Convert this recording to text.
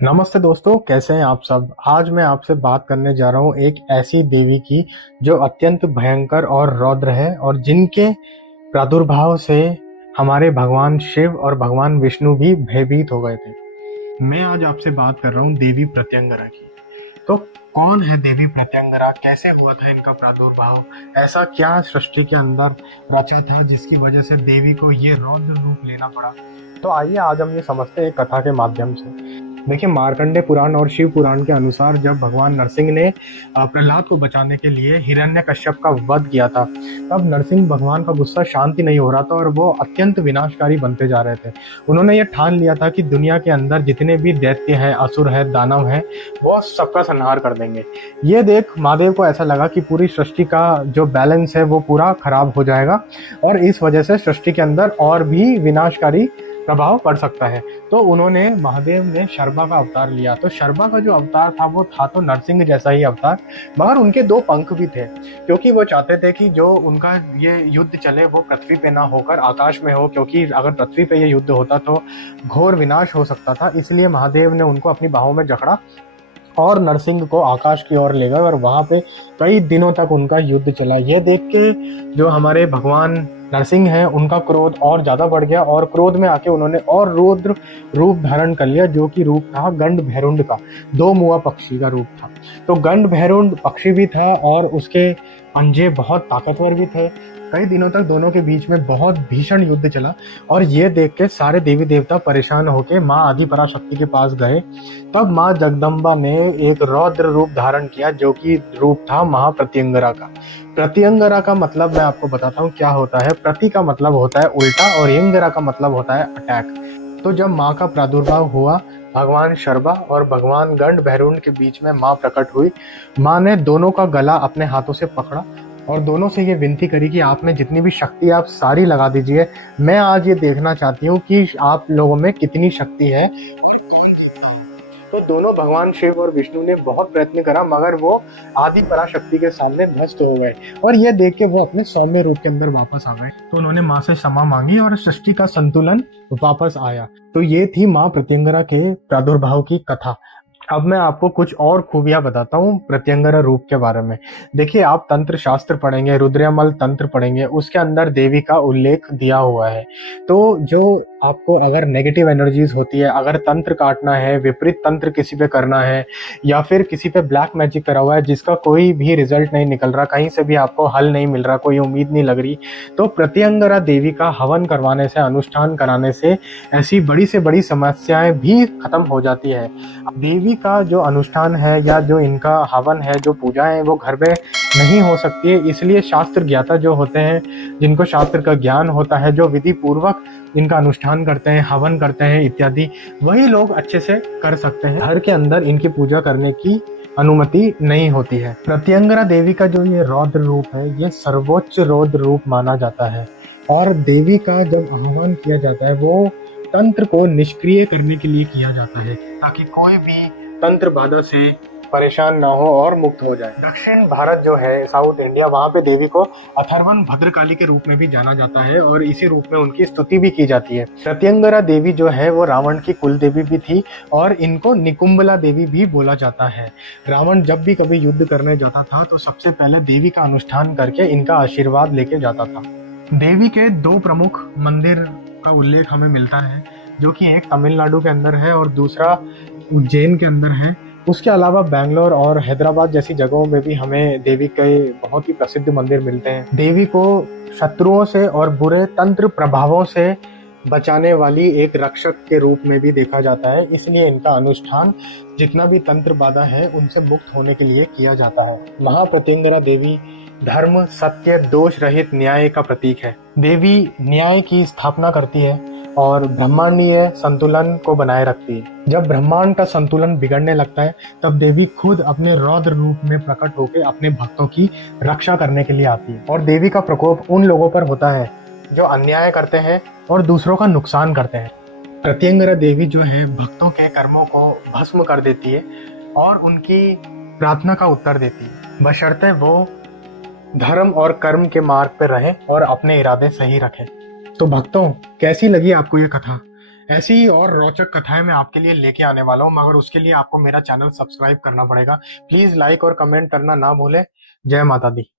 नमस्ते दोस्तों, कैसे हैं आप सब। आज मैं आपसे बात करने जा रहा हूँ एक ऐसी देवी की जो अत्यंत भयंकर और रौद्र है और जिनके प्रादुर्भाव से हमारे भगवान शिव और भगवान विष्णु भी भयभीत हो गए थे। मैं आज आपसे बात कर रहा हूँ देवी प्रत्यंगरा की। तो कौन है देवी प्रत्यंगरा, कैसे हुआ था इनका प्रादुर्भाव, ऐसा क्या सृष्टि के अंदर रचा था जिसकी वजह से देवी को ये रौद्र रूप लेना पड़ा। तो आइए आज हम ये समझते हैं एक कथा के माध्यम से। देखिए, मार्कंडे पुराण और शिव पुराण के अनुसार जब भगवान नरसिंह ने प्रहलाद को बचाने के लिए हिरण्यकश्यप का वध किया था, तब नरसिंह भगवान का गुस्सा शांति नहीं हो रहा था और वो अत्यंत विनाशकारी बनते जा रहे थे। उन्होंने ये ठान लिया था कि दुनिया के अंदर जितने भी दैत्य हैं, असुर है, दानव हैं, वो सबका संहार कर देंगे। ये देख महादेव को ऐसा लगा कि पूरी सृष्टि का जो बैलेंस है वो पूरा खराब हो जाएगा और इस वजह से सृष्टि के अंदर और भी विनाशकारी प्रभाव पड़ सकता है। तो उन्होंने, महादेव ने शर्मा का अवतार लिया। तो शर्मा का जो अवतार था वो था तो नरसिंह जैसा ही अवतार, मगर उनके दो पंख भी थे, क्योंकि वो चाहते थे कि जो उनका ये युद्ध चले वो पृथ्वी पे ना होकर आकाश में हो, क्योंकि अगर पृथ्वी पे ये युद्ध होता तो घोर विनाश हो सकता था। इसलिए महादेव ने उनको अपनी बाहों में जकड़ा और नरसिंह को आकाश की ओर ले गए और वहां पे कई दिनों तक उनका युद्ध चला। ये देख के जो हमारे भगवान नरसिंह हैं उनका क्रोध और ज्यादा बढ़ गया और क्रोध में आके उन्होंने और रुद्र रूप धारण कर लिया, जो कि रूप था गंड भैरुंड का, दो मुआ पक्षी का रूप था। तो गंड भैरुंड पक्षी भी था और उसके पंजे बहुत ताकतवर भी थे। कई दिनों तक दोनों के बीच में बहुत भीषण युद्ध चला और ये देख के सारे देवी देवता परेशान होके माँ आदि पराशक्ति के पास गए। तब माँ जगदम्बा ने एक रौद्र रूप धारण किया, जो कि रूप था महाप्रत्यंगरा का। प्रत्यंगरा का मतलब मैं आपको बताता हूँ क्या होता है। प्रति का मतलब होता है उल्टा और यंगरा का मतलब होता है अटैक। तो जब माँ का प्रादुर्भाव हुआ, भगवान शर्वा और भगवान गंड भैरुंड के बीच में माँ प्रकट हुई। माँ ने दोनों का गला अपने हाथों से पकड़ा और दोनों से ये विनती करी कि आप में जितनी भी शक्ति आप सारी लगा दीजिए। मैं आज ये देखना चाहती हूँ कि आप लोगों में कितनी शक्ति है और कौन जीतता हो। तो दोनों भगवान शिव और विष्णु ने बहुत प्रयत्न करा, मगर वो आदि पराशक्ति के सामने ध्वस्त हो गए और ये देख के वो अपने सौम्य रूप के अंदर वापस आ गए। तो उन्होंने माँ से क्षमा मांगी और सृष्टि का संतुलन वापस आया। तो ये थी माँ प्रत्यंगरा के प्रादुर्भाव की कथा। अब मैं आपको कुछ और खूबियां बताता हूँ प्रत्यंगरा रूप के बारे में। देखिए, आप तंत्र शास्त्र पढ़ेंगे, रुद्रयामल तंत्र पढ़ेंगे, उसके अंदर देवी का उल्लेख दिया हुआ है। तो जो आपको अगर नेगेटिव एनर्जीज होती है, अगर तंत्र काटना है, विपरीत तंत्र किसी पे करना है, या फिर किसी पे ब्लैक मैजिक करा हुआ है जिसका कोई भी रिजल्ट नहीं निकल रहा, कहीं से भी आपको हल नहीं मिल रहा, कोई उम्मीद नहीं लग रही, तो प्रत्यंगरा देवी का हवन करवाने से, अनुष्ठान कराने से ऐसी बड़ी से बड़ी समस्याएं भी खत्म हो जाती है। देवी का जो अनुष्ठान है या जो इनका हवन है, जो पूजा है, वो घर में नहीं हो सकती है। इसलिए शास्त्र ज्ञाता जो होते हैं, जिनको शास्त्र का ज्ञान होता है, जो विधि पूर्वक इनका अनुष्ठान करते हैं, हवन करते हैं इत्यादि, वही लोग अच्छे से कर सकते हैं। घर के अंदर इनकी पूजा करने की अनुमति नहीं होती है। प्रत्यंगरा देवी का जो ये रौद्र रूप है, ये सर्वोच्च रौद्र रूप माना जाता है और देवी का जब आह्वान किया जाता है वो तंत्र को निष्क्रिय करने के लिए किया जाता है, ताकि कोई भी तंत्र बाधा से परेशान ना हो और मुक्त हो जाए। दक्षिण भारत जो है, साउथ इंडिया, वहाँ पे देवी को अथर्वन भद्रकाली के रूप में भी जाना जाता है और इसी रूप में उनकी स्तुति भी की जाती है। प्रत्यंगरा देवी जो है वो रावण की कुल देवी भी थी और इनको निकुंबला देवी भी बोला जाता है। रावण जब भी कभी युद्ध करने जाता था तो सबसे पहले देवी का अनुष्ठान करके इनका आशीर्वाद लेके जाता था। देवी के दो प्रमुख मंदिर का उल्लेख हमें मिलता है, जो कि एक तमिलनाडु के अंदर है और दूसरा उज्जैन के अंदर है। उसके अलावा बैंगलोर और हैदराबाद जैसी जगहों में भी हमें देवी के बहुत ही प्रसिद्ध मंदिर मिलते हैं। देवी को शत्रुओं से और बुरे तंत्र प्रभावों से बचाने वाली एक रक्षक के रूप में भी देखा जाता है। इसलिए इनका अनुष्ठान जितना भी तंत्र बाधा है उनसे मुक्त होने के लिए किया जाता है। महाप्रत्यंगरा देवी धर्म, सत्य, दोष रहित न्याय का प्रतीक है। देवी न्याय की स्थापना करती है और ब्रह्मांडीय संतुलन को बनाए रखती है। जब ब्रह्मांड का संतुलन बिगड़ने लगता है तब देवी खुद अपने रौद्र रूप में प्रकट होकर अपने भक्तों की रक्षा करने के लिए आती है। और देवी का प्रकोप उन लोगों पर होता है जो अन्याय करते हैं और दूसरों का नुकसान करते हैं। प्रत्यंगरा देवी जो है भक्तों के कर्मों को भस्म कर देती है और उनकी प्रार्थना का उत्तर देती है, बशर्ते वो धर्म और कर्म के मार्ग पर रहें और अपने इरादे सही रखें। तो भक्तों, कैसी लगी आपको ये कथा? ऐसी ही और रोचक कथाएं मैं आपके लिए लेके आने वाला हूँ, मगर उसके लिए आपको मेरा चैनल सब्सक्राइब करना पड़ेगा। प्लीज लाइक और कमेंट करना ना भूलें। जय माता दी।